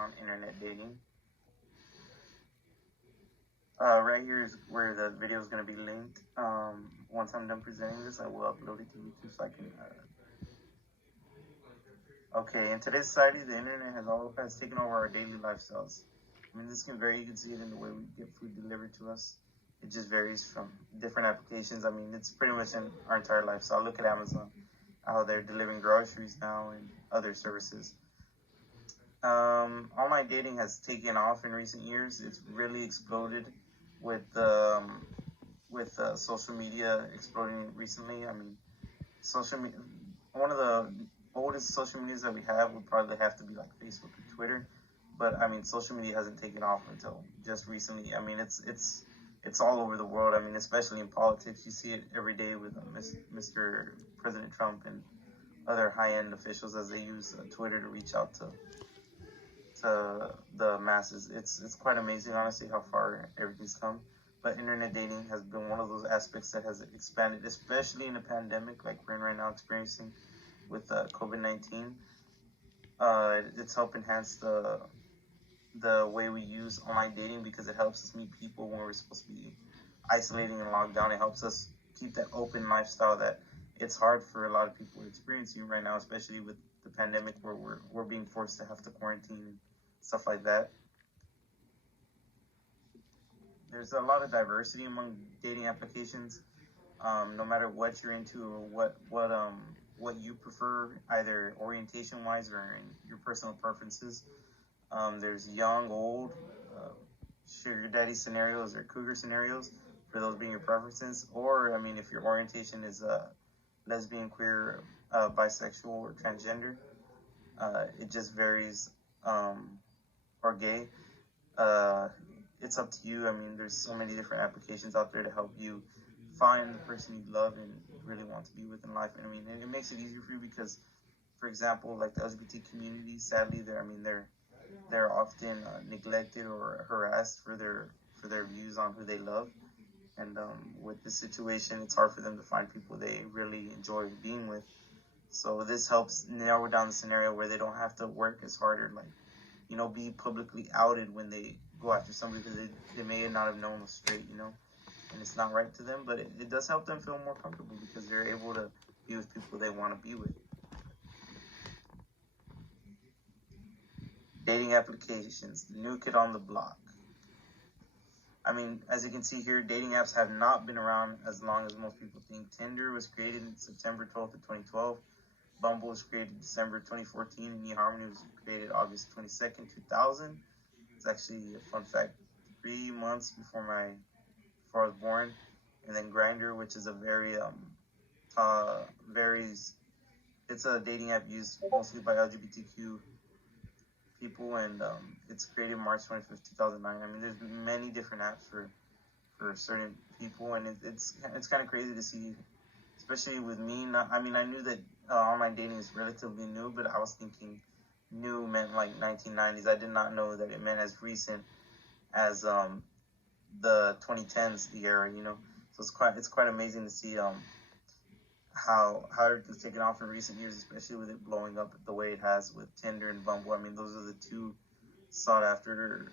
on internet dating. Right here is where the video is going to be linked. Once I'm done presenting this, I will upload it to YouTube so I can. Okay, in today's society, the internet has taken over our daily lifestyles. I mean, this can vary. You can see it in the way we get food delivered to us. It just varies from different applications. I mean, it's pretty much in our entire lifestyle. Look at Amazon, how they're delivering groceries now and other services. Online dating has taken off in recent years. It's really exploded with social media exploding recently. I mean, social media. One of the oldest social medias that we have would probably have to be like Facebook and Twitter, but I mean, social media hasn't taken off until just recently. I mean, it's all over the world. I mean, especially in politics, you see it every day with Mr. President Trump and other high-end officials as they use Twitter to reach out to the masses. It's quite amazing, honestly, how far everything's come. But internet dating has been one of those aspects that has expanded, especially in a pandemic like we're in right now experiencing with COVID-19. It's helped enhance the way we use online dating because it helps us meet people when we're supposed to be isolating and locked down. It helps us keep that open lifestyle that it's hard for a lot of people experiencing right now, especially with the pandemic where we're being forced to have to quarantine and stuff like that. There's a lot of diversity among dating applications. No matter what you're into or what you prefer, either orientation wise or in your personal preferences. There's young, old, sugar daddy scenarios or cougar scenarios for those being your preferences. Or, I mean, if your orientation is lesbian, queer, bisexual, or transgender, it just varies, or gay. It's up to you. I mean, there's so many different applications out there to help you find the person you love and really want to be with in life. And I mean, it makes it easier for you because, for example, like the LGBT community, sadly, they're often neglected or harassed for their views on who they love. And with this situation, it's hard for them to find people they really enjoy being with. So this helps narrow down the scenario where they don't have to work as hard or be publicly outed when they go after somebody because they may not have known was straight, and it's not right to them, but it does help them feel more comfortable because they're able to be with people they want to be with. Dating applications, the new kid on the block. I mean, as you can see here, dating apps have not been around as long as most people think. Tinder was created in September 12th of 2012. Bumble was created December 2014, and eHarmony was created August 22nd, 2000. It's actually a fun fact, 3 months before I was born. And then Grindr, which is a it's a dating app used mostly by LGBTQ people, and it's created March 25th, 2009. I mean, there's many different apps for certain people, and it's kind of crazy to see, especially with me. I knew that online dating is relatively new, but I was thinking new meant like 1990s. I did not know that it meant as recent as the 2010s, the era, So it's quite amazing to see how everything's taken off in recent years, especially with it blowing up the way it has with Tinder and Bumble. I mean, those are the two sought after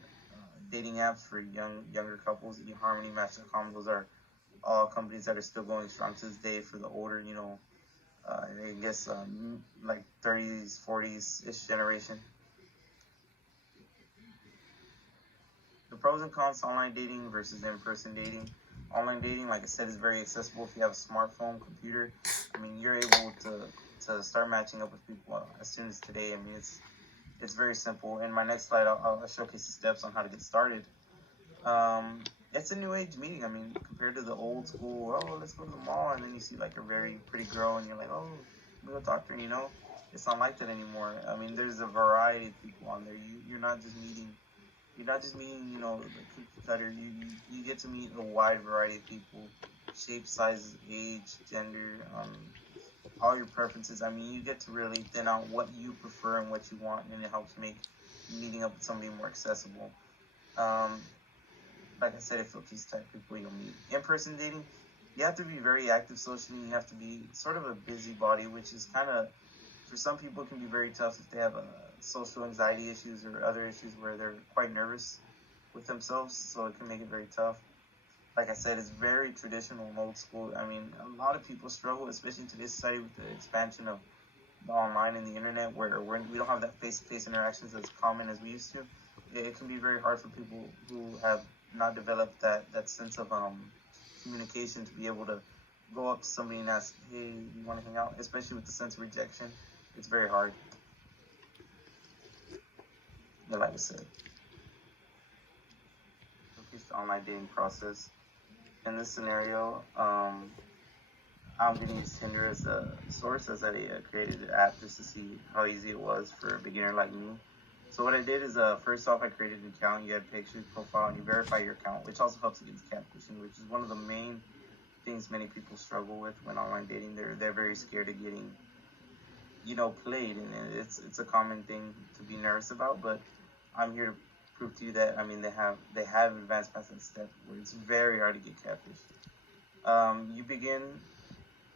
dating apps for younger couples. eHarmony, Match.com, those are all companies that are still going strong to this day for the older, I guess like 30s, 40s-ish generation. The pros and cons to online dating versus in-person dating. Online dating, like I said, is very accessible if you have a smartphone, computer. I mean, you're able to start matching up with people as soon as today. I mean, it's very simple. In my next slide, I'll showcase the steps on how to get started. It's a new age meeting. I mean, compared to the old school, let's go to the mall, and then you see like a very pretty girl, and you're like, I'm gonna talk to her. It's not like that anymore. I mean, there's a variety of people on there. You're not just meeting, the cookie cutter. You get to meet a wide variety of people, shape, sizes, age, gender, all your preferences. I mean, you get to really thin out what you prefer and what you want, and it helps make meeting up with somebody more accessible. Like I said, it filters the type of people you'll meet. In-person dating, you have to be very active socially. You have to be sort of a busybody, which is kind of, for some people, it can be very tough if they have social anxiety issues or other issues where they're quite nervous with themselves, so it can make it very tough. Like I said, it's very traditional and old school. I mean, a lot of people struggle, especially in today's society, with the expansion of the online and the internet, where we don't have that face-to-face interactions as common as we used to. It can be very hard for people who have not developed that sense of communication to be able to go up to somebody and ask, hey, you want to hang out? Especially with the sense of rejection, it's very hard. But like I said, it's the online dating process. In this scenario, I'm going to use Tinder as a source, as I created an app just to see how easy it was for a beginner like me. So what I did is, first off, I created an account. You add pictures, profile, and you verify your account, which also helps against catfishing, which is one of the main things many people struggle with when online dating. They're very scared of getting, played, and it's a common thing to be nervous about. But I'm here to prove to you that they have advanced past that step where it's very hard to get catfish. You begin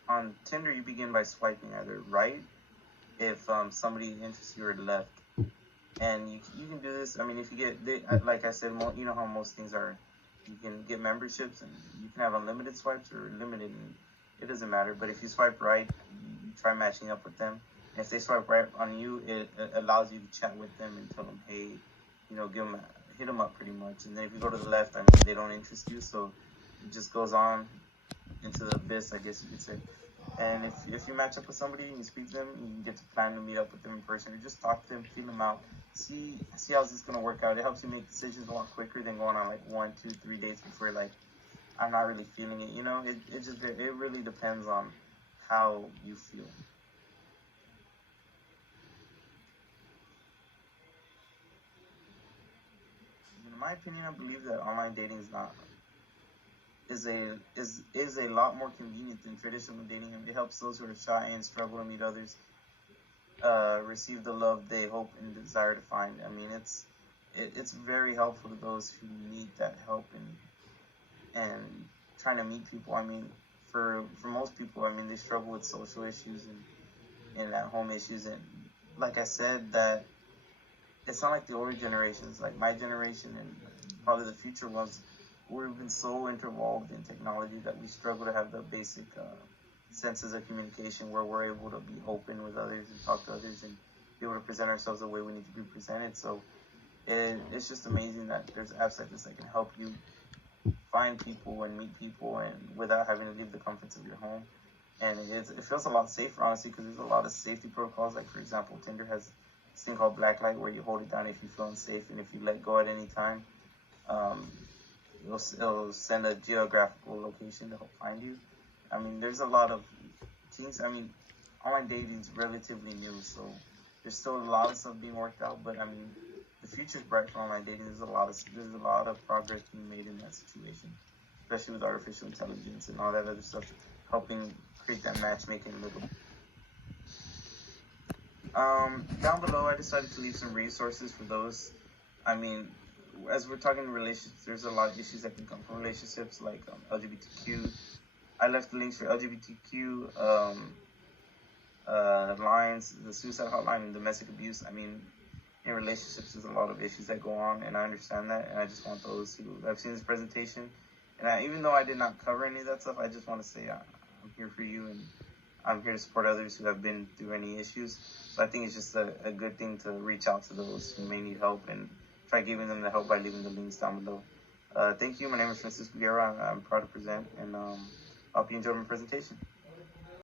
on Tinder. You begin by swiping either right if somebody interests you, or left. And you can do this. I mean, if you get, like I said, you know how most things are. You can get memberships, and you can have unlimited swipes or limited, and it doesn't matter. But if you swipe right, you try matching up with them. And if they swipe right on you, it allows you to chat with them and tell them, hey, hit them up pretty much. And then if you go to the left, they don't interest you, so it just goes on into the abyss, I guess you could say. And if you match up with somebody and you speak to them, you can get to plan to meet up with them in person, or just talk to them, feel them out, see how's this gonna work out. It helps you make decisions a lot quicker than going on like 1, 2, 3 dates before like I'm not really feeling it. It really depends on how you feel. In my opinion, I believe that online dating is a lot more convenient than traditional dating. It helps those who are shy and struggle to meet others receive the love they hope and desire to find. I mean, it's very helpful to those who need that help and trying to meet people. I mean, for most people, I mean, they struggle with social issues and at home issues. And like I said, that it's not like the older generations, like my generation and probably the future ones. We've been so involved in technology that we struggle to have the basic senses of communication where we're able to be open with others and talk to others and be able to present ourselves the way we need to be presented. So it's just amazing that there's apps like this that can help you find people and meet people and without having to leave the comforts of your home. And it feels a lot safer, honestly, because there's a lot of safety protocols. Like, for example, Tinder has this thing called Blacklight where you hold it down if you feel unsafe, and if you let go at any time, it'll send a geographical location to help find you. I mean, there's a lot of things. I mean, online dating is relatively new, so there's still a lot of stuff being worked out. But I mean, the future's bright for online dating. There's a lot of progress being made in that situation, especially with artificial intelligence and all that other stuff helping create that matchmaking loop. Down below, I decided to leave some resources for those. I mean, as we're talking relationships, there's a lot of issues that can come from relationships, like LGBTQ. I left the links for LGBTQ lines, the suicide hotline, and domestic abuse. I mean, in relationships, there's a lot of issues that go on, and I understand that. And I just want those who have seen this presentation, and even though I did not cover any of that stuff, I just want to say I'm here for you, and I'm here to support others who have been through any issues. So I think it's just a good thing to reach out to those who may need help and try giving them the help by leaving the links down below. Thank you. My name is Francisco Guerra. I'm proud to present, and I hope you enjoyed my presentation.